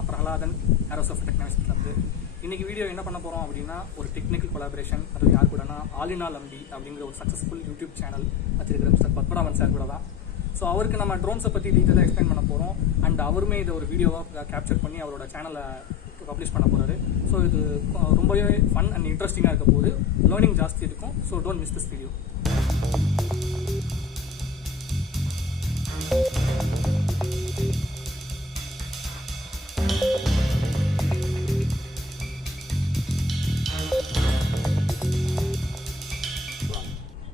நான் பிரகலாதன் aerosurfertechnovations. இன்னைக்கு video என்ன பண்ண போறோம் அப்படின்னா ஒரு டெக்னிக்கல் கொலாபரேஷன். அது யார் கூடனா All Ambi அப்படிங்கிற ஒரு சக்சஸ்ஃபுல் யூடியூப் சேனல் வச்சிருக்கிற மிஸ்டர் பத்மநாபன் சார் கூட தான். ஸோ அவருக்கு நம்ம ட்ரோன்ஸை பற்றி டீட்டெயிலாக எக்ஸ்பிளைன் பண்ண போகிறோம். அண்ட் அவருமே இதை ஒரு வீடியோவாக கேப்சர் பண்ணி அவரோட சேனலை பப்ளிஷ் பண்ண போகிறாரு. ஸோ இது ரொம்பவே ஃபன் அண்ட் இன்ட்ரெஸ்டிங்காக இருக்க போது, லேர்னிங் ஜாஸ்தி இருக்கும். So don't miss this video.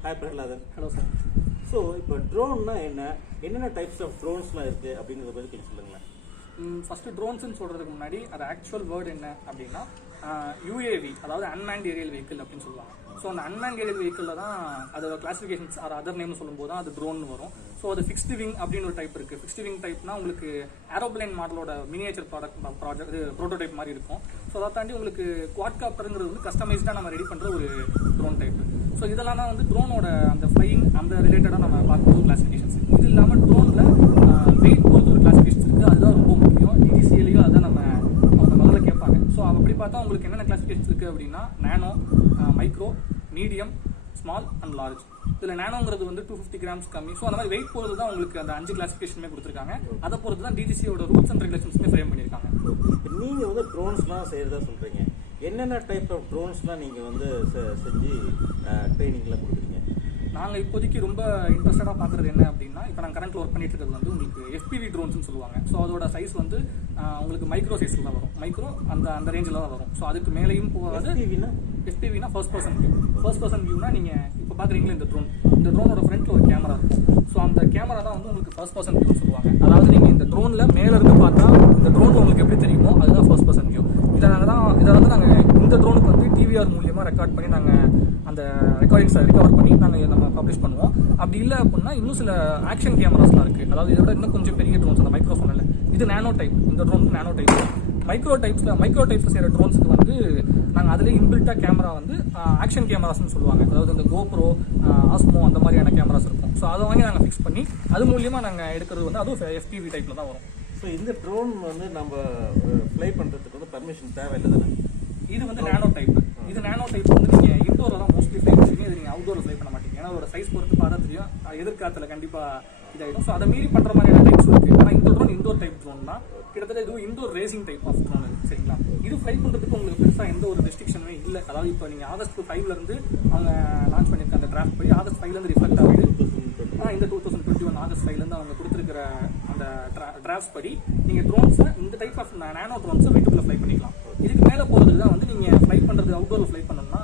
Hi Prahladan. Hello sir. So இப்போ ட்ரோன்னா என்னென்ன டைப்ஸ் ஆஃப் ட்ரோன்ஸ்லாம் இருக்குது அப்படிங்கிறத பற்றி கொஞ்சம் சொல்லுங்களேன். ஃபஸ்ட்டு ட்ரோன்ஸ்ன்னு சொல்கிறதுக்கு முன்னாடி அது ஆக்சுவல் வேர்டு என்ன அப்படின்னா யூஏவி, அதாவது அன்மேண்ட் ஏரியல் வெஹிக்கிள் அப்படின்னு சொல்லுவாங்க. ஸோ அந்த அன்மேண்ட் ஏரியல் வெஹிக்கிளில் தான் அதோட கிளாசிஃபிகேஷன்ஸ் ஆர் அதர் நேம்னு சொல்லும்போது தான் அது ட்ரோன் வரும். ஸோ அது ஃபிக்ஸ்டு விங் அப்படின்னு ஒரு டைப் இருக்குது. ஃபிக்ஸ்டு விங் டைப்னா உங்களுக்கு ஏரோப்ளைன் மாடலோட மினியேச்சர் ப்ராஜெக்ட் ப்ரோட்டோடைப் மாதிரி இருக்கும். ஸோ அதை தாண்டி உங்களுக்கு குவாட்காப்டருங்கிறது வந்து கஸ்டமைஸ்டாக நம்ம ரெடி பண்ணுற ஒரு ட்ரோன் டைப். ஸோ இதெல்லாம் தான் வந்து ட்ரோனோட அந்த ஃப்ளையிங் அந்த ரிலேட்டடாக நம்ம பார்க்கும்போது கிளாசிஃபிகேஷன்ஸ். இது இல்லாமல் ட்ரோனில் வெயிட் பொறுத்து ஒரு கிளாசிஃபிகேஷன்ஸ் இருக்குது. அதுதான் ரொம்ப முக்கியம். டிடிசிஎலையும் அதான் நம்ம அவங்க முதல்ல கேட்பாங்க. ஸோ அப்படி பார்த்தா உங்களுக்கு என்னென்ன கிளாசிஃபிகேஷன்ஸ் இருக்குது அப்படின்னா nano, micro, medium, small and large. இதில் நானோங்கிறது வந்து 250 கிராம்ஸ் கம்மி. ஸோ அந்த மாதிரி வெயிட் பொறுத்து தான் உங்களுக்கு அந்த 5 கிளாசிஃபிகேஷனுமே கொடுத்துருக்காங்க. அதை பொறுத்து தான் டிடிசியோட ரூல்ஸ் அண்ட் ரெகுலேஷன்ஸுமே ஃப்ரேம் பண்ணியிருக்காங்க. நீங்கள் வந்து ட்ரோன்ஸ்லாம் செய்கிறதா சொல்கிறீங்க. என்னென்ன டைப் ஆஃப் ட்ரோன்ஸ்லாம் நீங்கள் வந்து செஞ்சு ட்ரைனிங்லாம் கொடுக்குறீங்க? நாங்கள் இப்போதைக்கு ரொம்ப இன்ட்ரெஸ்டடாக பார்க்குறது என்ன அப்படின்னா, இப்போ நாங்கள் கரண்ட்டில் ஒர்க் பண்ணிட்டு இருக்கிறது வந்து உங்களுக்கு எஃபிவி ட்ரோன்ஸ்னு சொல்லுவாங்க. ஸோ அதோட சைஸ் வந்து உங்களுக்கு மைக்ரோ சைஸில் தான் வரும். மைக்ரோ அந்த ரேஞ்சில் தான் வரும். ஸோ அதுக்கு மேலேயும் போகாது. எஃபிவினா first person view. First person வியூனா நீங்கள் இப்போ பார்க்குறீங்களா இந்த ட்ரோனோட ஃப்ரண்ட்டில் ஒரு கேமரா இருக்கும். ஸோ அந்த கேமரா தான் வந்து உங்களுக்கு ஃபர்ஸ்ட் பர்சன் வியூன்னு சொல்லுவாங்க. அதாவது நீங்கள் இந்த ட்ரோனில் மேலே இருந்து பார்த்தா இந்த ட்ரோன் உங்களுக்கு எப்படி தெரியுமோ அதுதான் ஃபர்ஸ்ட் பர்சன் வியூ. இதை வந்து நாங்கள் இந்த ட்ரோனுக்கு வந்து டிவிஆர் மூலியமாக ரெக்கார்ட் பண்ணி நாங்கள் அந்த ரெக்கார்டிங்ஸை ரிகவர் பண்ணி நம்ம பப்ளிஷ் பண்ணுவோம். அப்படி இல்லை அப்படின்னா இன்னும் சில ஆக்ஷன் கேமராஸ்லாம் இருக்குது. அதாவது இதோட இன்னும் கொஞ்சம் பெரிய ட்ரோன்ஸ், அந்த மைக்ரோஃபோன் இல்லை, இது நானோ டைப். இந்த ட்ரோன் நானோ டைப். மைக்ரோ டைப்ஸில் செய்கிற ட்ரோன்ஸுக்கு வந்து நாங்கள் அதிலே இன்பில்ட்டாக கேமரா வந்து ஆக்ஷன் கேமராஸ்ன்னு சொல்லுவாங்க. அதாவது இந்த கோப்ரோ, ஆஸ்மோ அந்த மாதிரியான கேமராஸ் இருக்கும். ஸோ அதை வாங்கி நாங்கள் ஃபிக்ஸ் பண்ணி அது மூலியமாக நாங்கள் எடுக்கிறது வந்து அதுவும் எஃபிவி டைப்பில் தான் வரும். ஸோ இந்த ட்ரோன் வந்து நம்ம ஃப்ளை பண்ணுறதுக்கு வந்து பர்மிஷன் தேவையில்லை தானே? இது வந்து நானோ டைப். இது நானோ டைப் வந்து நீங்கள் இன்டோரில் தான் மோஸ்ட்லி ஃப்ளை பண்ணுவீங்க. இது நீங்கள் அவுட்டோரில் ஃப்ளை பண்ண மாட்டீங்க. ஏன்னா அதோட சைஸ் பொறுத்து பார்த்தா தெரியும், எதிர்காலத்தில் கண்டிப்பாக இதாகிடும். ஸோ அதை மீறி பண்ணுற மாதிரியான டைப்ஸ் இருக்குது. ஆனால் இந்த ட்ரோன் இண்டோர் டைப் ட்ரோன் தான். கிட்டத்தட்ட இது indoor racing type of drone. சரிங்களா? இது ஃப்ளை பண்ணுறதுக்கு உங்களுக்கு பெருசாக எந்த ஒரு ரெஸ்ட்ரிக்ஷனுமே இல்லை. அதாவது இப்போ நீங்கள் ஆகஸ்ட் 5 அவங்க லான்ச் பண்ணியிருக்க அந்த டிராஃப்ட் படி ஆகஸ்ட் 5 ரிஃப்ளெக்ட் ஆகுது. இந்த 2021 ஆகஸ்ட் 5 அவங்க கொடுத்துருக்கிற அந்த டிராஃப்ட் படி நீங்கள் ட்ரோன்ஸை இந்த டைப் ஆஃப் நானோ ட்ரோன்ஸை வீட்டுக்குள்ளே ஃப்ளை பண்ணிக்கலாம். இதுக்கு மேலே போகிறதுக்கு தான் வந்து நீங்கள் ஃப்ளை பண்ணுறது அவுட்டோரில் ஃப்ளை பண்ணணும்னா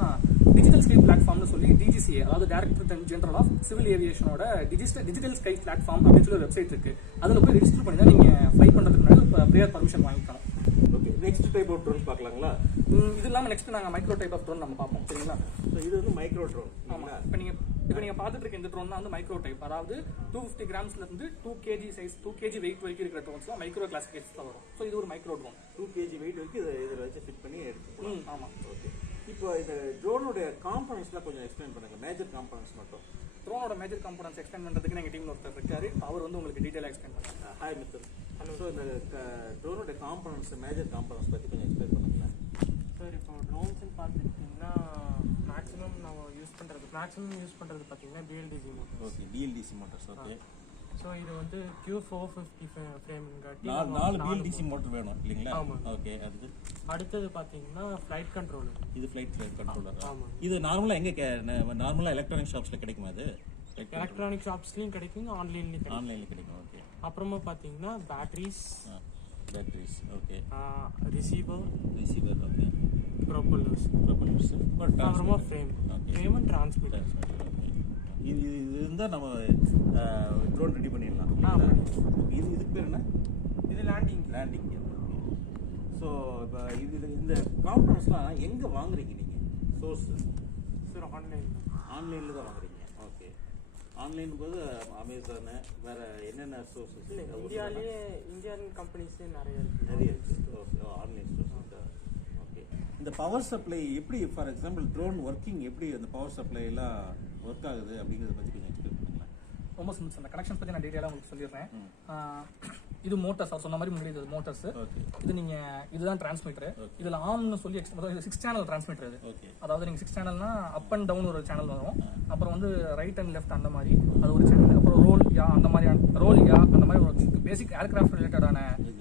டிஜிட்டல் ஸ்கை பிளாட்ஃபார்ம்னு சொல்லி டிஜிசிஏ, அதாவது டைரக்டர் ஜெனரல் ஆஃப் சிவில் ஏவியேஷனோட டிஜிட்டல் ஸ்கை பிளாட்ஃபார்ம் அப்படின்னு சொல்லி ஒரு வெப்சைட் இருக்குது. அதில் போய் ரெஜிஸ்டர் பண்ணி தான் நீங்கள் ஃப்ளை பண்ணுறதுக்கு முன்னாடி இப்போ ப்ரேயர் பர்மிஷன் வாங்கிக்கணும். Okay, next type of drone பார்க்கலாங்களா? இது இல்லாமல் நெக்ஸ்ட் நாங்கள் மைக்ரோ டைப் ஆஃப் ட்ரோன் நம்ம பார்ப்போம். சரிங்களா? ஸோ இது வந்து மைக்ரோ ட்ரோன். ஆமாம். இப்போ நீங்கள் பார்த்துட்டு இருக்க இந்த ட்ரோன் தான் வந்து மைக்ரோ டைப். அதாவது 250 கிராம்ஸ்லேருந்து 2 kg சைஸ், 2 kg வெயிட் வரைக்கும் இருக்கிற ட்ரோன்ஸ்லாம் மைக்ரோ கிளாசிஃபிகேஷன்ஸ் தான் வரும். ஸோ இது ஒரு மைக்ரோ ட்ரோன். 2 kg வெயிட் வரைக்கும் இதில் வச்சு ஃபிட் பண்ணி எடுத்துக்கலாம். ஆமாம். ஓகே, இப்போ இந்த ட்ரோனுடைய காம்பனன்ட்ஸ்லாம் கொஞ்சம் எக்ஸ்பிளைன் பண்ணுங்க. மேஜர் காம்பனன்ட்ஸ் மட்டும். ட்ரோனோட மேஜர் காம்பனன்ட்ஸ் எக்ஸ்பிளைன் பண்ணுறதுக்கு எங்கள் டீமில் ஒருத்தர் இருக்காரு. அவர் வந்து உங்களுக்கு டீட்டெயிலாக எக்ஸ்பிளைன் பண்ணுறாங்க. Hi mister. ஹலோ. ஸோ இந்த ட்ரோனோட காம்பனன்ட்ஸ், மேஜர் காம்பனன்ட்ஸ் பற்றி கொஞ்சம் எக்ஸ்பிளைன் பண்ணுங்களேன். சார், இப்போ ட்ரோன்ஸ்ன்னு பார்த்துக்கிட்டிங்கன்னா மேக்ஸிமம் யூஸ் பண்ணுறது பார்த்தீங்கன்னா BLDC motors. Okay, BLDC motors. Okay. So இது வந்து Q450 ஃப்ரேம்ங்காட்டி 4 டிஎல்டிசி மோட்டர் வேணும் இல்லைங்களா? ஆமாம். ஓகே. அடுத்தது பார்த்தீங்கன்னா ஃப்ளைட் கண்ட்ரோலர். இது ஃப்ளைட் கண்ட்ரோலர். ஆமாம். இது நார்மலாக எலக்ட்ரானிக் ஷாப்ஸில் கிடைக்குமா? அது எலக்ட்ரானிக் ஷாப்ஸ்லையும் கிடைக்கும், ஆன்லைன்லையும் கிடைக்கும். ஓகே. அப்புறமா பார்த்தீங்கன்னா பேட்டரிஸ். ஓகே. ரிசீவர். ஓகே. ப்ரொப்பல்லர்ஸ். அப்புறமா ஃப்ரேம் அண்ட் டிரான்ஸ்மிட்டர். இது இருந்தால் நம்ம ட்ரோன் ரெடி பண்ணிடலாம். இதுக்கு பேர் என்ன? இது லேண்டிங். ஸோ இப்போ இந்த காம்பனன்ட்ஸ்லாம் எங்கே வாங்குறீங்க நீங்கள்? சோர்ஸ்? சார், ஆன்லைனில் தான் வாங்குறீங்க. ஓகே. ஆன்லைன் போது அமேசானு வேறு என்னென்ன சோர்ஸஸ்? இந்தியன் கம்பெனிஸ் நிறைய இருக்குது. Online source. ஓகே. இந்த பவர் சப்ளை எப்படி, ஃபார் எக்ஸாம்பிள் ட்ரோன் ஒர்க்கிங் எப்படி அந்த பவர் சப்ளை எல்லாம் ஒர்க் ஆகுது அப்படிங்கிறத பற்றி கொஞ்சம் எக்ஸ்பிளைன் பண்ணுங்களேன். ரொம்ப சிம்பிள். அந்த கனெக்ஷன்ஸ் பற்றி நான் டீட்டெயிலாக உங்களுக்கு சொல்லிடுறேன். இது மோட்டர்ஸ் அவர் சொன்ன மாதிரி முன்னாடி இது மோட்டர்ஸ். இது நீங்க இதுதான் டிரான்ஸ்மிட்டர். இதுல ஆம்னு சொல்லி இது 6 சேனல் டிரான்ஸ்மிட்டர். இது அதாவது நீங்க 6 சேனல்னா அப் அண்ட் டவுன் ஒரு சேனல் வரும், அப்புறம் வந்து ரைட் அண்ட் லெஃப்ட் அந்த மாதிரி அது ஒரு சேனல், அப்புறம் ரோல் யா அந்த மாதிரி அந்த மாதிரி ஒரு பேசிக் ஏர்கிராஃப்ட் ரிலேட்டடான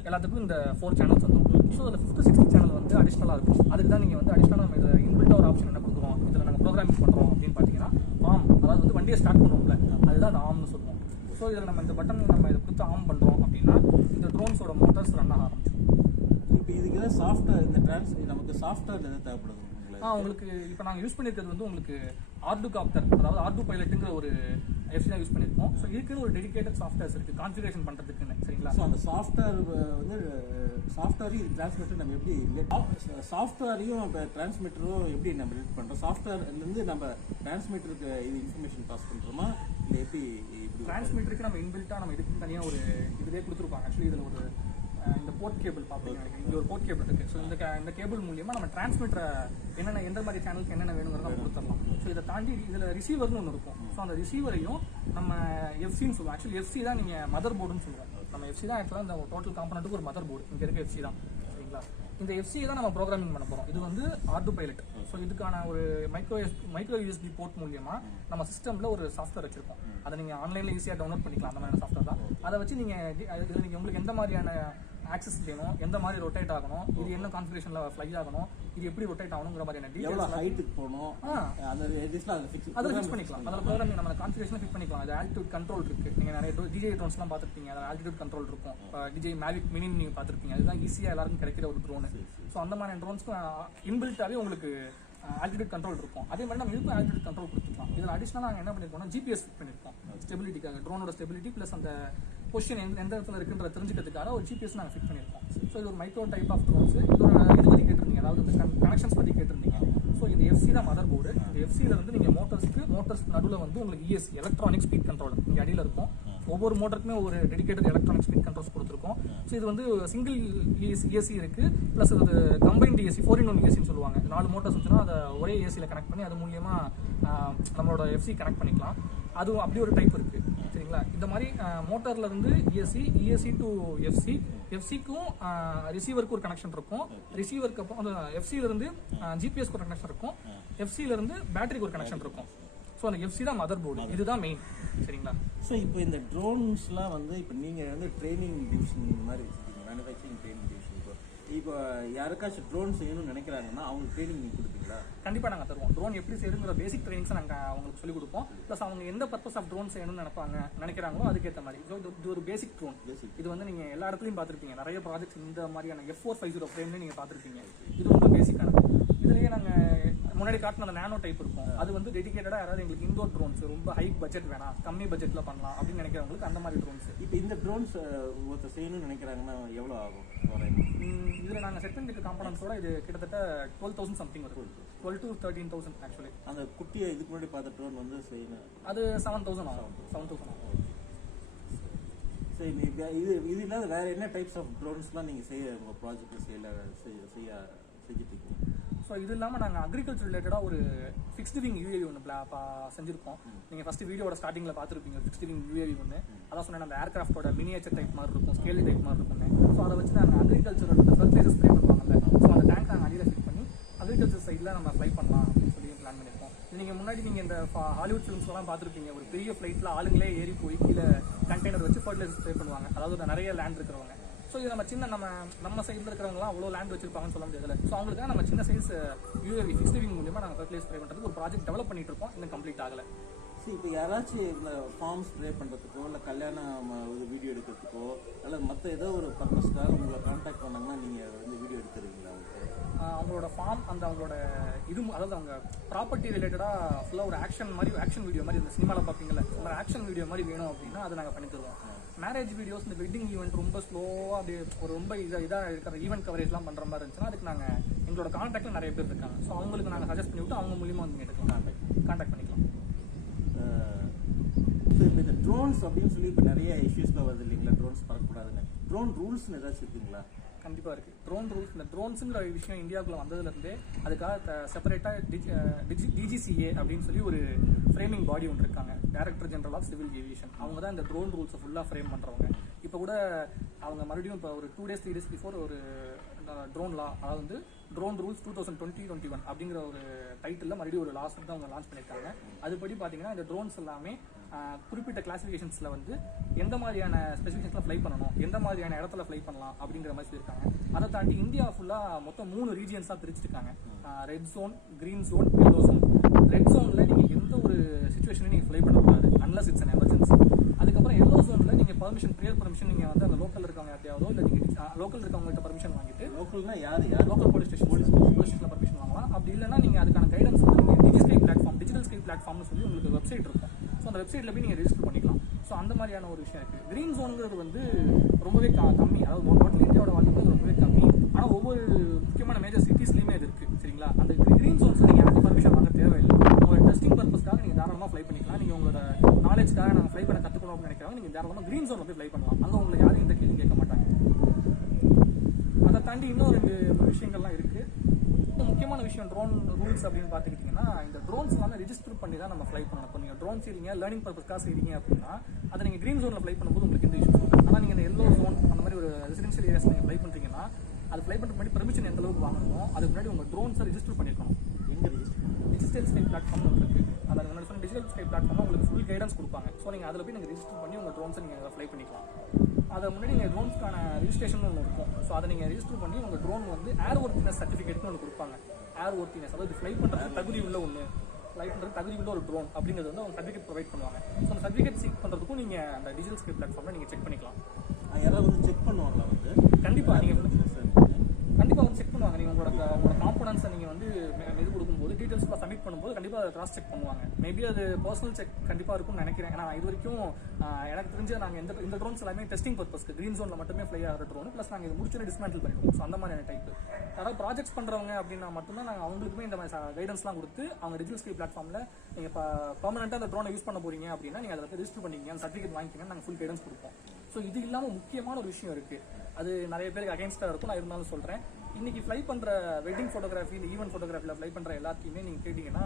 எல்லாத்துக்கும் இந்த 4 சேனல்ஸ் வந்துடும். ஸோ அதில் 5th 6th சேனல் வந்து அடிஷ்னலாக இருக்கும். அதுக்கு தான் நீங்கள் வந்து அடிஷ்னலாக நம்ம இதில் இன்பில்ட்டாக ஒரு ஆப்ஷன் என்ன கொடுக்குறோம், இதில் நாங்கள் ப்ரோக்ராமிங் பண்ணுறோம் அப்படின்னு பார்த்தீங்கன்னா ஆம், அதாவது வந்து வண்டியை ஸ்டார்ட் பண்ணுவோம்ல அதுதான் அந்த ஆம்னு சொல்லுவோம். ஸோ இதில் நம்ம இந்த பட்டன் நம்ம இதை கொடுத்து ஆம் பண்ணுறோம் அப்படின்னா இந்த ட்ரோன்ஸோட மோட்டார்ஸ் ரன் ஆக ஆரம்பிச்சிடும். இப்போ இதுக்கு ஏதாவது சாஃப்ட்வேர் இந்த நமக்கு சாஃப்ட்வேர் எதாவது தேவைப்படுது உங்களுக்கு? இப்போ நாங்கள் யூஸ் பண்ணியிருக்கிறது வந்து உங்களுக்கு ஆர்டு காப்டர், அதாவது ஆர்டு பைலட்டுங்கிற ஒரு எஃப்சி தான் யூஸ் பண்ணியிருக்கோம். ஸோ இதுக்குன்னு ஒரு டெடிகேட்டட் சாஃப்ட்வேர்ஸ் இருக்குது கான்ஃபிகரேஷன் பண்ணுறதுக்குன்னு, சரிங்களா? ஸோ அந்த சாஃப்ட்வேர் வந்து சாஃப்ட்வேரையும் டிரான்ஸ்மிட்டர் நம்ம எப்படி சாஃப்ட்வேரையும் இப்போ டிரான்ஸ்மிட்டரும் எப்படி நம்ம ரிலேட் பண்ணுறோம்? சாஃப்ட்வேர்லேருந்து நம்ம டிரான்ஸ்மிட்டருக்கு இது இன்ஃபர்மேஷன் பாஸ் பண்ணுறோமா இல்லை எப்படி? டிரான்ஸ்மிட்டருக்கு நம்ம இன்பில்ட்டாக நம்ம இதுக்கு தனியாக ஒரு இதுலேயே கொடுத்துருப்பாங்க. ஆக்சுவலி இதில் ஒரு இந்த போர்ட் கேபிள் பார்ப்பீங்க, இங்கே ஒரு போர்ட் கேபிள் இருக்குது. ஸோ இந்த கேபிள் மூலியமாக நம்ம டிரான்ஸ்மிட்டரை என்னென்ன எந்த மாதிரி சேனலுக்கு என்னென்ன வேணுங்கிறத நம்ம கொடுத்துடலாம். ஸோ இதை தாண்டி இதில் ரிசீவர்னு ஒன்று இருக்கும். ஸோ அந்த ரிசீவரையும் நம்ம எஃப்சின்னு சொல்லுவோம். ஆக்சுவலி எஃப்சி தான் நீங்கள் மதர் போர்டுன்னு சொல்லுவோம். நம்ம எஃப்சி தான் ஆக்சுவலாக இந்த டோட்டல் காம்பனண்ட்டுக்கு ஒரு மதர் போர்டு. இங்கே இருக்க எஃப்சி தான், சரிங்களா? இந்த எஃப்சியை தான் நம்ம ப்ரோக்ராமிங் பண்ண போகிறோம். இது வந்து ஆர்டு பைலட். ஸோ இதுக்கான ஒரு மைக்ரோ யூஎஸ்பி போர்ட் மூலியமாக நம்ம சிஸ்டமில் ஒரு சாஃப்ட்வேர் வச்சிருக்கோம். அதை நீங்கள் ஆன்லைனில் ஈஸியாக டவுன்லோட் பண்ணிக்கலாம். அந்த மாதிரியான சாஃப்ட்வேர் தான். அதை வச்சு இதில் நீங்கள் உங்களுக்கு எந்த மாதிரியான ஆக்சஸ் வேணும், எந்த மாதிரி ரொட்டேட் ஆகணும், இது என்ன கான்ஃபிகரேஷனில் ஃப்ளை ஆகணும், இது எப்படி ரொட்டேட் ஆகணுங்கிற மாதிரியான டீடைல்ஸ் ஹைட்டுக்கு போகணும் அதில் ஃபிக்ஸ் பண்ணிக்கலாம். அதில் ப்ரோக்ராமிங் நம்ம கான்ஃபிகரேஷன் ஃபிக்ஸ் பண்ணிக்கலாம். அது ஆல்டிடியூட் கண்ட்ரோல் இருக்குது. நீங்கள் நிறைய டிஜே ட்ரோன்ஸ்லாம் பார்த்துருப்பீங்க, அதில் ஆல்டிடியூட் கண்ட்ரோல் இருக்கும். டிஜே மேவிக் மினின்னு நீங்கள் பார்த்துருப்பீங்க. அதுதான் ஈஸியாக எல்லாருக்கும் கிடைக்கிற ஒரு ட்ரோனு. ஸோ அந்த மாதிரி ட்ரோன்ஸ்க்கும் இன்பில்ட்டாகவே உங்களுக்கு ஆல்டிடியூட் கண்ட்ரோல் இருக்கும். அதே மாதிரி நம்ம இதுக்கும் ஆல்டிடியூட் கண்ட்ரோல் கொடுத்துருக்கோம். இதில் அடிஷனலாக நாங்கள் என்ன பண்ணியிருக்கோம், ஜிபிஎஸ் ஃபிட் பண்ணியிருக்கோம் ஸ்டெபிலிட்டிக்காக, ட்ரோனோட ஸ்டெபிலிட்டி ப்ளஸ் அந்த பொசிஷன் எந்த இடத்துல இருக்குன்ற தெரிஞ்சுக்கிறதுக்காக ஒரு ஜிபிஎஸ் நாங்கள் ஃபிட் பண்ணியிருக்கோம். ஸோ இது ஒரு மைக்ரோ டைப் ஆஃப் ட்ரோன்ஸ். இது பற்றி கேட்டிருந்தீங்க, அதாவது இந்த கனெக்ஷன்ஸ் பற்றி கேட்டிருந்தீங்க. ஸோ இந்த எஃப்சி தான் மதர் போர்டு. இந்த எஃப்சியில் வந்து நீங்கள் மோட்டர்ஸ் நடுவில் வந்து உங்களுக்கு இஎஸ்சி எலக்ட்ரானிக் ஸ்பீட் கண்ட்ரோல் இங்கே அடியில் இருக்கும். ஒவ்வொரு மோட்டருக்குமே ஒரு டெடிகேட்டட் எலக்ட்ரானிக் ஸ்பீட் கண்ட்ரோல்ஸ் கொடுத்துருக்கோம். ஸோ இது வந்து சிங்கிள் இஎஸ்சி இருக்குது, ப்ளஸ் அது கம்பைன்டு இஎஸ்சி 4-in-1 இஎஸ்சின்னு சொல்லுவாங்க. 4 மோட்டர்ஸ் வந்துச்சுன்னா அதை ஒரே ஏசியில் கனெக்ட் பண்ணி அது மூலியமாக நம்மளோட எஃப்சி கனெக்ட் பண்ணிக்கலாம். அதுவும் அப்படி ஒரு டைப் இருக்குது, சரிங்களா? இந்த மாதிரி மோட்டர்ல இருந்து இஎஸ்சி டு எஃப்சிக்கும் ரிசீவருக்கு ஒரு கனெக்ஷன் இருக்கும். ரிசீவருக்கு அப்புறம் அந்த எஃப்சியில இருந்து ஜிபிஎஸ்க்கு ஒரு கனெக்ஷன் இருக்கும். எஃப்சியில இருந்து பேட்டரிக்கு ஒரு கனெக்ஷன் இருக்கும். ஸோ அந்த எஃப்சி தான் மதர் போர்டு, இதுதான் மெயின், சரிங்களா? ஸோ இப்போ இந்த ட்ரோன்ஸ்லாம் வந்து இப்போ நீங்கள் வந்து ட்ரைனிங் டிவிஷன் மாதிரி வச்சுருக்கீங்க, மேனுஃபேக்சரிங் ட்ரைனிங் டிவிஷன். இப்போ யாருக்காச்சும் ட்ரோன் செய்யணும்னு நினைக்கிறாங்கன்னா அவங்களுக்கு ட்ரைனிங் நீங்கள் கொடுப்பீங்களா? கண்டிப்பாக நாங்கள் தருவோம். ட்ரோன் எப்படி செய்யணுங்கிற பேசிக் ட்ரைனிங்ஸை நாங்கள் அவங்களுக்கு சொல்லிக் கொடுப்போம். ப்ளஸ் அவங்க எந்த பர்பஸ் ஆஃப் ட்ரோன் செய்யணும்னு நினைக்கிறாங்களோ அதுக்கேற்ற மாதிரி. ஸோ இது ஒரு பேசிக் ட்ரோன். இது வந்து நீங்கள் எல்லா இடத்துலையும் பார்த்துருப்பீங்க, நிறைய ப்ராஜெக்ட்ஸ் இந்த மாதிரியான F450 ஃப்ரேம்லேயும் நீங்கள் பார்த்துருப்பீங்க. இது ரொம்ப பேசிக்கானது. இதுலேயே நாங்கள் முன்னாடி காட்டின அந்த நேனோ டைப் இருக்கும். அது வந்து டெடிகேட்டடாக யாராவது எங்களுக்கு இண்டோர் ட்ரோன்ஸ் ரொம்ப ஹை பட்ஜெட் வேணாம், கம்மி பட்ஜெட்டில் பண்ணலாம் அப்படின்னு நினைக்கிறவங்களுக்கு அந்த மாதிரி ட்ரோன்ஸ். இப்போ இந்த ட்ரோன்ஸ் ஒருத்தர் செய்யணும்னு நினைக்கிறாங்கன்னா எவ்வளோ ஆகும்? இதில் நாங்கள் செட் பண்ணிருக்க காம்பனன்ஸோட இது கிட்டத்தட்ட 12,000 சம்திங் வரும். 12 to 13,000 ஆக்சுவலி. அந்த குட்டியை இதுக்கு முன்னாடி பார்த்த ட்ரோன் வந்து செய்யணும் அது 7,000 ஆகும். 7,000 ஆகும். சரி, இது இல்லாத வேற என்ன டைப்ஸ் ஆஃப் ட்ரோன்ஸ்லாம் நீங்கள் செய்ய உங்கள் ப்ராஜெக்டில் செஞ்சுட்டு இருக்கீங்க? ஸோ இது இல்லாமல் நாங்கள் அக்ரிகல்ச்சர் ரிலேட்டடாக ஒரு ஃபிக்ஸ்டு விங் யூஏவி ஒன்று செஞ்சுருக்கோம். நீங்கள் ஃபஸ்ட்டு வீடியோட ஸ்டார்டிங்கில் பார்த்துருப்பீங்க ஃபிக்ஸ்டு விங் யூஏவி ஒன்று. அதான் சொன்னேன், அந்த ஏர்கிராஃப்டோட மினியேச்சர் டைப் மாதிரி இருக்கும், ஸ்கேலி டைப் மாதிரி இருக்கும்னு. ஸோ அதை வச்சு நாங்கள் அக்ரிகல்ச்சரோட ஃபர்டிலைசர் ஸ்ப்ரே பண்ணுவாங்கல்ல, ஸோ அந்த டேங்க் நாங்கள் அடியில் ஃபிட் பண்ணி அக்ரிகல்ச்சர் சைடில் நம்ம ஃப்ளை பண்ணலாம் அப்படின்னு சொல்லி பிளான் பண்ணியிருக்கோம். நீங்கள் முன்னாடி நீங்கள் இந்த ஹாலிவுட் ஃபிலிம்ஸ்லாம் பார்த்துருப்பீங்க, ஒரு பெரிய ஃப்ளைட்டில் ஆளுங்களே ஏறி போய் கீழே கண்டெய்னர் வச்சு ஃபர்டிலைசர் ஸ்ப்ரே பண்ணுவாங்க, அதாவது நிறைய லேண்ட் இருக்கிறவங்க. ஸோ இது நம்ம சைடில் இருக்கிறவங்களாம் அவ்வளோ லேண்ட் வச்சிருப்பாங்கன்னு சொல்ல முடியாதுல்ல. ஸோ அவங்களுக்கு நம்ம சின்ன சைஸ் யூஏவி ஃபிக்ஸ்டு விங் மூலியமாக நாங்கள் ஃபர்டிலைசர் ஸ்ப்ரே பண்ணுறதுக்கு ஒரு ப்ராஜெக்ட் டெவலப் பண்ணிட்டு இருக்கோம், இன்னும் கம்ப்ளீட் ஆகலை. சரி, இப்போ யாராச்சும் இந்த ஃபார்ம் ஸ்ப்ரே பண்ணுறதுக்கோ இல்லை கல்யாணம் வீடியோ எடுக்கிறதுக்கோ அல்லது மற்ற ஏதோ ஒரு பர்பஸ்க்காக உங்களை கான்டாக்ட் பண்ணாங்கன்னா நீங்கள் வந்து வீடியோ எடுத்துருவீங்களா? அவங்களோட ஃபார்ம் அந்த அவங்களோட அதாவது அவங்க ப்ராப்பர்ட்டி ரிலேட்டடாக ஃபுல்லாக ஒரு ஆக்ஷன் வீடியோ மாதிரி இந்த சினிமாவில் பார்ப்பீங்கல்ல, அந்த ஆக்ஷன் வீடியோ மாதிரி வேணும் அப்படின்னா அதை நாங்கள் பண்ணி தருவோம். மேரேஜ் வீடியோஸ், இந்த வெட்டிங் ஈவெண்ட் ரொம்ப ஸ்லோவாக அப்படியே ஒரு ரொம்ப இதாக இருக்கிற ஈவெண்ட் கவரேஜ்லாம் பண்ணுற மாதிரி இருந்துச்சுன்னா அதுக்கு நாங்கள் எங்களோட கான்டாக்டில் நிறைய பேர் இருக்காங்க. ஸோ அவங்களுக்கு நாங்கள் சஜஸ்ட் பண்ணிவிட்டு அவங்க மூலியமாக வந்து எடுக்கலாம், கான்டாக்ட் பண்ணிக்கலாம். இப்போ இந்த ட்ரோன்ஸ் அப்படின்னு சொல்லி இப்போ நிறைய இஷ்யூஸ்லாம் வருது இல்லைங்களா, ட்ரோன்ஸ் பறக்கக்கூடாதுன்னு. ட்ரோன் ரூல்ஸ்னு ஏதாச்சும் இருக்குங்களா? கண்டிப்பாக இருக்குது. ட்ரோன் ரூல்ஸ், இந்த ட்ரோன்ஸுங்கிற விஷயம் இந்தியாவுக்குள்ள வந்ததுலேருந்தே அதுக்காக செப்பரேட்டாக டிஜிசிஏ அப்படின்னு சொல்லி ஒரு ஃப்ரேமிங் பாடி ஒன்று இருக்காங்க, director general of civil aviation. அவங்க தான் இந்த ட்ரோன் ரூல்ஸை ஃபுல்லாக ஃப்ரேம் பண்ணுறவங்க. இப்போ கூட அவங்க மறுபடியும் இப்போ ஒரு 2 days 3 days பிஃபோர் ஒரு ட்ரோன் லா, அதாவது வந்து ட்ரோன் ரூல்ஸ் 2020-21 அப்படிங்கிற ஒரு டைட்டில் மறுபடியும் ஒரு லாஸ் வந்து அவங்க லான்ச் பண்ணியிருக்காங்க. அதுபடி பார்த்தீங்கன்னா இந்த ட்ரோன்ஸ் எல்லாமே குறிப்பிட்ட கிளாசிஃபிகேஷன்ஸில் வந்து எந்த மாதிரியான ஸ்பெசிஃபிகேஷன்ஸில் ஃப்ளை பண்ணணும், எந்த மாதிரியான இடத்துல ஃப்ளை பண்ணலாம் அப்படிங்கிற மாதிரி சொல்லியிருக்காங்க. அதை தாண்டி இந்தியா ஃபுல்லாக மொத்தம் 3 ரீஜியன்ஸாக பிரிச்சுருக்காங்க. Red zone, green zone, yellow zone. Red ஜோனில் நீங்கள் எந்த ஒரு சுச்சுவேஷனையும் நீங்கள் ஃப்ளை பண்ணக்கூடாது அன்லஸ் இட்ஸ் அன் எமர்ஜென்சி. அதுக்கப்புறம் எல்லோ ஜோனில் நீங்கள் ப்ரியர் பர்மிஷன் நீங்கள் வந்து அந்த லோக்கல் இருக்கவங்க யார்ட்டையாவதோ இல்லை நீங்கள் லோக்கல் இருக்கவங்ககிட்ட பர்மிஷன் வாங்கிட்டு, லோக்கல்னா யார் லோக்கல் போலீஸ் ஸ்டேஷனில் பர்மிஷன் வாங்கலாம். அப்படி இல்லைன்னா நீங்கள் அதுக்கான கைடன்ஸ் வந்து நீங்கள் டிஜிட்டல் ஸ்கை பிளாட்ஃபார்ம்னு சொல்லி உங்களுக்கு வெப்சைட் இருக்கும். ஸோ அந்த வெப்சைட்டில் போய் நீங்கள் ரெஜிஸ்டர் பண்ணிக்கலாம். ஸோ அந்த மாதிரியான ஒரு விஷயம் இருக்குது. கிரீன் ஜோனுங்கிறது வந்து ரொம்பவே கம்மி, அதாவது டோட்டல் இந்தியாவோட வால்யூம் ரொம்பவே கம்மி. ஆனால் ஒவ்வொரு முக்கியமான மேஜர் சிட்டிஸ்லையுமே இது இருக்குது. சரிங்களா? அந்த கிரீன் ஜோன்ஸ் நீங்கள் யாருக்கு பர்மிஷன் வாங்க தேவையில்லை. உங்களோட டெஸ்டிங் பர்பஸ்க்காக நீங்கள் தாராளமாக ஃப்ளை பண்ணிக்கலாம். நீங்கள் உங்களோட நாலேஜ்க்காக நாங்கள் ஃப்ளை பண்ண கற்றுக்கணும் அப்படின்னு நினைக்கிறவங்க நீங்கள் தாராளமாக கிரீன் ஜோன் வந்து ஃப்ளை பண்ணலாம். அங்கே உங்களுக்கு யாரும் எந்த கேள்வி கேட்க மாட்டாங்க. அதை தாண்டி இன்னும் 2 விஷயங்கள்லாம் இருக்குது. முக்கியமான விஷயம் ட்ரோன் ரூல்ஸ் அப்படின்னு பார்த்துக்கிட்டிங்கன்னா, இந்த ட்ரோன்ஸ் எல்லாமே ரெஜிஸ்டர் பண்ணி தான் நம்ம ஃப்ளை பண்ணணும். இப்போ நீங்கள் ட்ரோன் செய்றீங்க, லேர்னிங் பர்பஸ்க்காக செய்றீங்க அப்படின்னா அதை நீங்கள் கிரீன் ஜோனில் ஃப்ளை பண்ணும்போது உங்களுக்கு எந்த இஷ்யூ இல்லை. ஆனால் நீங்கள் இந்த எல்லோ ஜோன் அந்த மாதிரி ஒரு ரெசிடென்ஷியல் ஏரியாஸ் நீங்கள் ஃப்ளை பண்ணுறீங்கன்னா அது ஃப்ளை பண்ணுற முன்னாடி பெர்மிஷன் எந்த அளவுக்கு வாங்கணுமோ அதுக்கு முன்னாடி உங்கள் ட்ரோன்ஸை ரெஜிஸ்டர் பண்ணியிருக்கணும். எங்கே ரெஜிஸ்டர்? டிஜிட்டல் ஸ்கை பிளாட்ஃபார்ம் ஒன்று இருக்குது. அதில் முன்னாடி சொன்ன டிஜிட்டல் ஸ்கை பிளாட்ஃபார்ம் உங்களுக்கு ஃபுல் கைடன்ஸ் கொடுப்பாங்க. ஸோ நீங்கள் அதில் போய் நீங்கள் ரெஜிஸ்டர் பண்ணி உங்கள் ட்ரோன்ஸை நீங்கள் ஃப்ளை பண்ணிக்கலாம். அதை முன்னாடி நீங்கள் ட்ரோன்ஸ்க்கான ரிஜிஸ்ட்ரேஷன் ஒன்று இருக்கும். ஸோ அதை நீங்கள் ரெஜிஸ்டர் பண்ணி உங்கள் ட்ரோன் வந்து ஏர்வொர்த்தினஸ் சர்டிஃபிகேட்னு ஒன்று கொடுப்பாங்க. ஏர்வொர்த்தினஸ், அதாவது ஃப்ளை பண்ணுறது தகுதி உள்ள ஒன்று, ஃப்ளை பண்ணுறது தகுதி உள்ள ஒரு ட்ரோன் அப்படிங்கிறது வந்து அவங்க சர்டிஃபிகேட் ப்ரொவைட் பண்ணுவாங்க. ஸோ அந்த சர்டிஃபிகேட் சீக் பண்ணுறதுக்கும் நீங்கள் அந்த டிஜிட்டல் ஸ்கை பிளாட்ஃபார்மில் நீங்கள் செக் பண்ணிக்கலாம். யாராவது வந்து செக் பண்ணுவாங்களா? வந்து கண்டிப்பாக வந்து செக் பண்ணுவாங்க. நீங்கள் உங்களோட காம்பனன்ஸை நீங்கள் வந்து இது கொடுக்கும்போது டீட்டெயில்ஸ்லாம் சப்மிட் பண்ணும்போது கண்டிப்பாக அதை கிராஸ் செக் பண்ணுவாங்க. மேபி அது பர்சனல் செக் கண்டிப்பாக இருக்கும்னு நினைக்கிறேன். ஏன்னா இது வரைக்கும் எனக்கு தெரிஞ்ச நாங்கள் இந்த ட்ரோன்ஸ் எல்லாமே டெஸ்டிங் பர்பஸ்க்கு கிரீன் ஜோனில் மட்டுமே ஃப்ளை ஆகிற ட்ரோன், ப்ளஸ் நாங்கள் இது முடிச்சு டிஸ்மேண்டில் பண்ணிடுவோம். ஸோ அந்த மாதிரியான டைப் யாராவது ப்ராஜெக்ட்ஸ் பண்ணுறவங்க அப்படின்னா மட்டும்தான் நாங்கள் அவங்களுக்குமே இந்த மாதிரி கைடன்ஸ்லாம் கொடுத்து அவங்க டிஜிட்டல் ஸ்கை பிளாட்ஃபார்மில் நீங்கள் இப்போ பர்மனெண்ட்டாக அந்த ட்ரோனை யூஸ் பண்ண போறீங்க அப்படின்னா நீங்கள் அதில் ரெஜிஸ்டர் பண்ணிக்கிங்க, அந்த சர்டிஃபிகேட் வாங்கிக்கிங்க, நாங்கள் ஃபுல் கைடன்ஸ் கொடுப்போம். ஸோ இது இல்லாமல் முக்கியமான ஒரு விஷயம் இருக்குது. அது நிறைய பேருக்கு அகைன்ஸ்டாக இருக்கும். நான் இருந்தாலும் சொல்கிறேன். இன்னைக்கு ஃப்ளை பண்ணுற வெட்டிங் ஃபோட்டோகிராஃபி, இந்த ஈவென்ட் ஃபோட்டோகிராஃபியில் ஃப்ளை பண்ணுற எல்லாத்தையுமே நீங்கள் கேட்டிங்கன்னா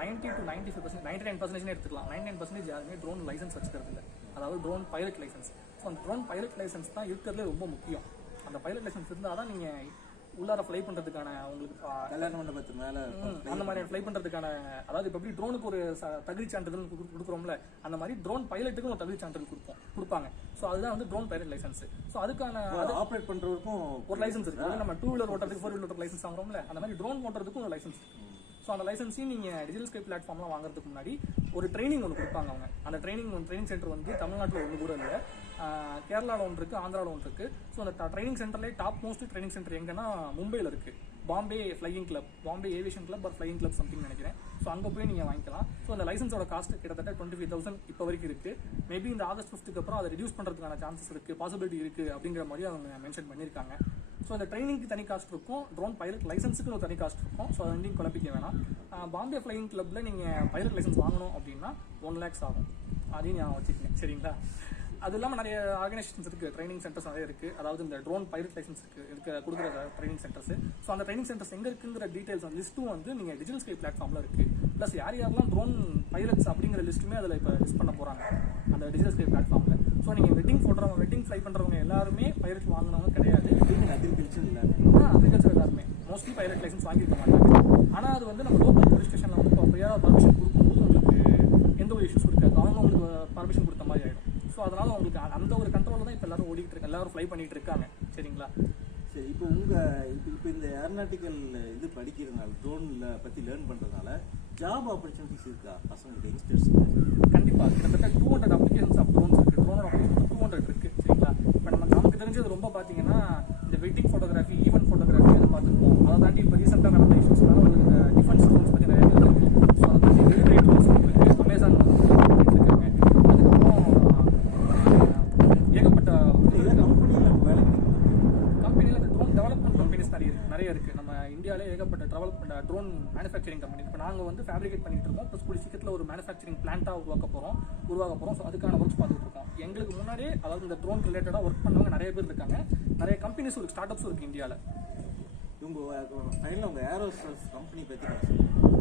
90 to 95%, 99% எடுத்துக்கலாம். 99% யாருமே ட்ரோன் லைசன்ஸ் வச்சுக்கிறது இல்லை. அதாவது ட்ரோன் பைலட் லைசன்ஸ். ஸோ அந்த ட்ரோன் பைலட் லைசன்ஸ் தான் இருக்கிறதுலே ரொம்ப முக்கியம். அந்த பைலட் லைசன்ஸ் இருந்தால் தான் நீங்கள் உள்ளார ஃப்ளை பண்ணுறதுக்கான உங்களுக்கு கல்யாண மண்டபத்து மேலே அந்த மாதிரி ஃப்ளை பண்ணுறதுக்கான, அதாவது இப்போ எப்படி ட்ரோனுக்கு ஒரு தகுதி சான்றிதழ் கொடுக்குறோம்ல, அந்த மாதிரி ட்ரோன் பைலட்டுக்கு ஒரு தகுதி சான்றிதழ் கொடுப்பாங்க. ஸோ அதுதான் வந்து ட்ரோன் பைலட் லைசன்ஸ். ஸோ அதுக்கான ஆப்ரேட் பண்ணுறதுக்கும் ஒரு லைசன்ஸ் இருக்குது. நம்ம 2 வீலர் ஓட்டுறதுக்கு 4 வீலர் லைசன்ஸ் வாங்குறோம்ல, அந்த மாதிரி ட்ரோன் ஓட்டுறதுக்கும் ஒரு லைசன்ஸ் இருக்குது. ஸோ அந்த லைசன்ஸையும் நீங்கள் டிஜிட்டல் ஸ்கை பிளாட்ஃபார்ம்லாம் வாங்குறதுக்கு முன்னாடி ஒரு ட்ரைனிங் ஒன்று கொடுப்பாங்க அவங்க. அந்த ட்ரைனிங் சென்டர் வந்து தமிழ்நாட்டில் ஒன்று கூட இல்லை, கேரளாவில் ஒன்று இருக்குது, ஆந்திராவில் ஒன்று இருக்குது. ஸோ அந்த ட்ரைனிங் சென்டர்லேயே டாப் மோஸ்ட் ட்ரைனிங் சென்டர் எங்கன்னா மும்பையில் இருக்குது. Bombay flying club, Bombay aviation club or flying club something நினைக்கிறேன். ஸோ அங்கே போய் நீங்கள் வாங்கிக்கலாம். ஸோ அந்த லைசன்ஸோட காஸ்ட் கிட்டத்தட்ட 25,000 இப்போ வரைக்கும் இருக்குது. மேபி இந்த ஆகஸ்ட் 5th அப்புறம் அதை ரெடியூஸ் பண்ணுறதுக்கான சான்சஸ் இருக்குது, பாசிபிலிட்டி இருக்குது அப்படிங்கிற மாதிரி அவங்க மென்ஷன் பண்ணியிருக்காங்க. ஸோ அந்த ட்ரைனிங்க்கு தனி காஸ்ட் இருக்கும், ட்ரோன் பைலட் லைசன்ஸுக்கு ஒரு தனி காஸ்ட் இருக்கும். ஸோ அதை ரெண்டையும் குழப்பிக்க வேணாம். பாம்பே ஃப்ளையிங் கிளப்பில் நீங்கள் பைலட் லைசன்ஸ் வாங்கணும் அப்படின்னா 1 lakhs ஆகும். அதையும் நான் வச்சுக்கேன். சரிங்களா? அது இல்லாமல் நிறைய ஆர்கனைசேஷன்ஸ் இருக்குது, ட்ரைனிங் சென்டர்ஸ் நிறைய இருக்குது. அதாவது இந்த ட்ரோன் பைலட் லைசன்ஸ் கொடுக்குற ட்ரைனிங் சென்டர்ஸ். ஸோ அந்த ட்ரைனிங் சென்டர்ஸ் எங்கே இருக்குங்கிற டீட்டெயில்ஸ் லிஸ்ட்டும் வந்து நீங்கள் டிஜிட்டல் ஸ்கை பிளாட்ஃபார்மில் இருக்குது. ப்ளஸ் யாரெல்லாம் ட்ரோன் பைலட்ஸ் அப்படிங்கிற லிஸ்ட்டுமே அதில் இப்போ லிஸ்ட் பண்ண போகிறாங்க அந்த டிஜிட்டல் ஸ்கை பிளாட்ஃபார்மில். ஸோ நீங்கள் வெட்டிங் ஃப்ளை பண்ணுறவங்க எல்லாருமே பைலட் வாங்கினவங்க கிடையாது. அக்ரிகல்ச்சர் இல்லை, அக்ரிகல்ச்சர் எல்லாருமே மோஸ்ட்லி பைலட் லைசன்ஸ் வாங்கியிருக்க மாட்டாங்க. ஆனால் அது வந்து நம்ம லோக்கல் போலீஸ் ஸ்டேஷனில் வந்து ஃப்ரீயாக பர்மிஷன் கொடுக்கும்போது உங்களுக்கு எந்த ஒரு இஷ்யூஸ் இருக்காது. அவங்க உங்களுக்கு பர்மிஷன் கொடுத்த மாதிரி ஆகிடும். ஸோ அதனால உங்களுக்கு அந்த ஒரு கண்ட்ரோலில் தான் இப்போ எல்லாரும் ஓடிட்டு இருக்காங்க, எல்லாரும் ஃப்ளை பண்ணிட்டு இருக்காங்க. சரிங்களா? சரி, இப்போ இப்போ இந்த ஏரோநாட்டிக்கல் இது படிக்கிறதுனால, ட்ரோனில் பற்றி லேர்ன் பண்ணுறதுனால ஜாப் ஆப்பர்ச்சுனிட்டிஸ் இருக்கா பசங்களுக்கு, யங்ஸ்டர்ஸ்க்கு? கண்டிப்பாக கிட்டத்தட்ட 200 அப்ளிகேஷன்ஸ் ஆஃப் ட்ரோன்ஸ் இருக்குது. ட்ரோனோட அப்ளிகேஷன் 200 இருக்குது. சரிங்களா? இப்போ நமக்கு தெரிஞ்சது ரொம்ப பார்த்தீங்கன்னா இந்த வெட்டிங் ஃபோட்டோகிராஃபி, ஈவென்ட் ஃபோட்டோகிராஃபி அதை பார்த்துருப்போம். அதை தாண்டி இப்போ ரீசெண்டாக நடந்த இஷ்யூஸ்னால உங்களுக்கு டிஃபென்ஸ் ட்ரோன்ஸ் பற்றி நிறைய பேர் இருக்குது. ஸோ அதை பற்றி டெலிவரி ட்ரோன்ஸ் இருக்குது, அமேசான் பண்ணிட்டு இருக்காங்க. அதுக்கப்புறம் ஏகப்பட்ட கம்பெனியில் இந்த ட்ரோன் டெவலப்மெண்ட் கம்பெனிஸ் நிறைய இருக்குது. நம்ம இந்தியாவிலே ஏகப்பட்ட ட்ரோன் மேனுஃபேக்சரிங் கம்பெனி. இப்போ நாங்கள் வந்து ஃபேப்ரிகேட் பண்ணிட்டு இருக்கோம். ப்ளஸ் கூடிய சீக்கிரத்தில் ஒரு மேனுஃபேக்சரிங் பிளான்ட்டாக உருவாக்க போகிறோம். ஸோ அதுக்கான ஒர்க்ஸ் பார்த்துட்டு இருக்கோம். எங்களுக்கு முன்னாடியே அதாவது இந்த ட்ரோன் ரிலேட்டடாக ஒர்க் பண்ணவங்க நிறைய பேர் இருக்காங்க. நிறைய கம்பெனிஸும் இருக்குது, ஸ்டார்ட் அப்ஸும் இருக்குது இந்தியாவில். உங்கள் ஏரோசர்ஃப் கம்பெனி பற்றி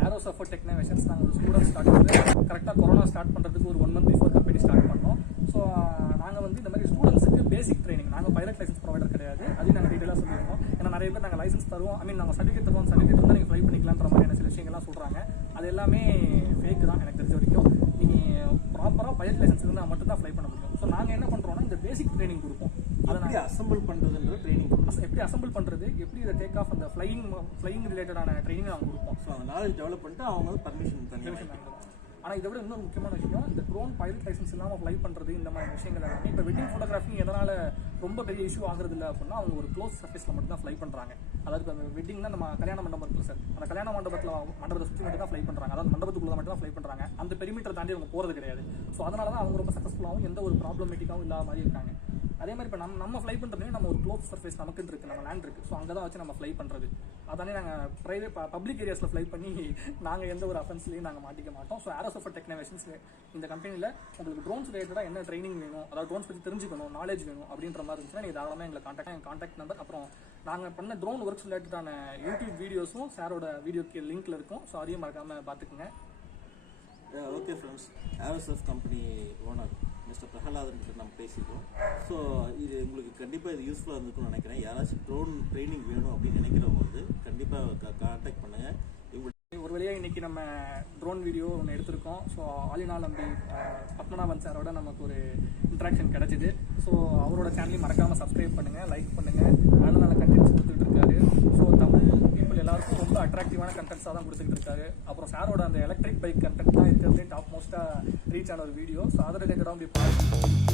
aerosurfertechnovations நாங்கள் ஒரு ஸ்டூடெண்ட் ஸ்டார்ட் பண்ணி கரெக்டாக கொரோனா ஸ்டார்ட் பண்ணுறதுக்கு ஒரு 1 month பிஃபோர் கம்பெனி ஸ்டார்ட் பண்ணோம். ஸோ நாங்கள் வந்து இந்த மாதிரி ஸ்டூடெண்ட்ஸுக்கு பேசிக் ட்ரைனிங். நாங்கள் பைலட் லைசன்ஸ் ப்ரொவைடர் கிடையாது, அதையும் நாங்கள் டீட்டெயிலாக சொல்லியிருக்கோம். ஏன்னா நிறைய பேர் நாங்கள் லைசன்ஸ் தருவோம், ஐ மீன் நாங்கள் சர்டிஃபிகேட் தருவோம், சர்டிஃபிகேட் இருந்தால் நீங்கள் ஃப்ளை பண்ணிக்கலான்ற மாதிரியான சில விஷயங்கள்லாம் சொல்கிறாங்க. அது எல்லாமே ஃபேக் தான் எனக்கு தெரிஞ்ச வரைக்கும். நீங்கள் ப்ராப்பராக பைலட் லைசன்ஸ் இருந்தால் மட்டும் தான் ஃப்ளை பண்ண முடியும். ஸோ நாங்கள் என்ன பண்ணுறோம்னா இந்த பேசிக் ட்ரைனிங் கொடுப்போம். அதை எப்படி அசம்பிள் பண்ணுறதுன்ற ட்ரைனிங், எப்படி அசம்பிள் பண்ணுறது, எப்படி இதை டேக் ஆஃப், அந்த ஃப்ளையிங் ரிலேட்டடான ட்ரைனிங் நாங்கள் கொடுப்போம். ஸோ அந்த நாலேஜ் டெவலப் பண்ணிட்டு அவங்க வந்து பர்மிஷன் வாங்கிடுவோம். ஆனால் இதை விட இன்னொரு முக்கியமான விஷயம், இந்த ட்ரோன் பைலட் லைசன்ஸ் இல்லாமல் ஃப்ளை பண்ணுறது, இந்த மாதிரி விஷயங்கள் எல்லாமே இப்போ வெட்டிங் ஃபோட்டோகிராஃபி எதனால் ரொம்ப பெரிய இஷ்யூ ஆகுறது இல்லை அப்படின்னா, அவங்க ஒரு க்ளோஸ் சர்ஃபேஸில் மட்டும் தான் ஃப்ளை பண்ணுறாங்க. அதாவது இப்போ வெட்டிங்னா நம்ம கல்யாண மண்டபம் இருக்குது சார், அந்த கல்யாண மண்டபத்தை சுற்றி மட்டும் தான் ஃப்ளை பண்ணுறாங்க, அதாவது மண்டபத்துக்குள்ள மட்டும் தான் ஃப்ளை பண்ணுறாங்க. அந்த பெரிமீட்டர் தாண்டி அவங்க போகிறது கிடையாது. ஸோ அதனால தான் அவங்க ரொம்ப சக்ஸஸ்ஃபுல்லாகவும் எந்த ஒரு ப்ராப்ளமேட்டிக்காகவும் இல்லாத மாதிரி இருக்காங்க. அதே மாதிரி இப்போ நம்ம ஃப்ளை பண்ணுறதுலேயும் நம்ம ஒரு க்ளோஸ் சர்ஃபேஸ் நமக்கு இருக்குது, நம்ம லேண்ட் இருக்குது. ஸோ அங்கே தான் வச்சு நம்ம ஃப்ளை பண்ணுறது. அதானே நாங்கள் ப்ரைவேட் பப்ளிக் ஏரியாஸில் ஃப்ளை பண்ணி நாங்கள் எந்த ஒரு அஃபென்ஸ்லையும் நாங்கள் மாட்டிக்க மாட்டோம். ஸோ aerosurfertechnovations இந்த கம்பெனியில் உங்களுக்கு ட்ரோன்ஸ் ரிலேட்டடாக என்ன ட்ரைனிங் வேணும், அதாவது ட்ரோன்ஸ் பற்றி தெரிஞ்சுக்கணும், நாலேஜ் வேணும் அப்படின்ற மாதிரி இருந்துச்சுன்னா நீங்கள் தாராளமாக எங்களை கான்டாக்ட் நம்பர், அப்புறம் நாங்கள் பண்ண ட்ரோன் ஒர்க்ஸ் ரிலேட்டடான யூடியூப் வீடியோஸும் சாரோட வீடியோக்கு லிங்க்ல இருக்கும். ஸோ அதையும் மறக்காமல் பார்த்துக்குங்க. Okay friends, Aerosurf company owner mister Prahladan கிட்ட நம்ம பேசியிருக்கோம். ஸோ இது உங்களுக்கு கண்டிப்பாக இது யூஸ்ஃபுல்லாக இருந்திருக்கும்னு நினைக்கிறேன். யாராச்சும் ட்ரோன் ட்ரைனிங் வேணும் அப்படின்னு நினைக்கிறவங்க வந்து கண்டிப்பாக கான்டாக்ட் பண்ணுங்கள். ஒரு வழியாக இன்றைக்கி நம்ம ட்ரோன் வீடியோ ஒன்று எடுத்திருக்கோம். ஸோ All Ambi பத்மநாபன் சாரோட நமக்கு ஒரு இன்ட்ராக்ஷன் கிடச்சிது. ஸோ அவரோட சேனலையும் மறக்காமல் சப்ஸ்கிரைப் பண்ணுங்கள், லைக் பண்ணுங்கள். நல்ல நல்ல கண்டென்ட்ஸ் கொடுத்துட்டு இருக்காரு. ஸோ தமிழ் பீப்புள் எல்லாருக்கும் ரொம்ப அட்ராக்டிவான கண்டென்ட்ஸாக தான் கொடுத்துட்டு இருக்காரு. அப்புறம் சாரோட அந்த எலக்ட்ரிக் பைக் கண்டென்ட் தான் இருக்கிறதே டாப் மோஸ்ட்டாக ரீச் ஆன ஒரு வீடியோ. ஸோ அதை ரிலேட்டடாக போய் பாருங்க.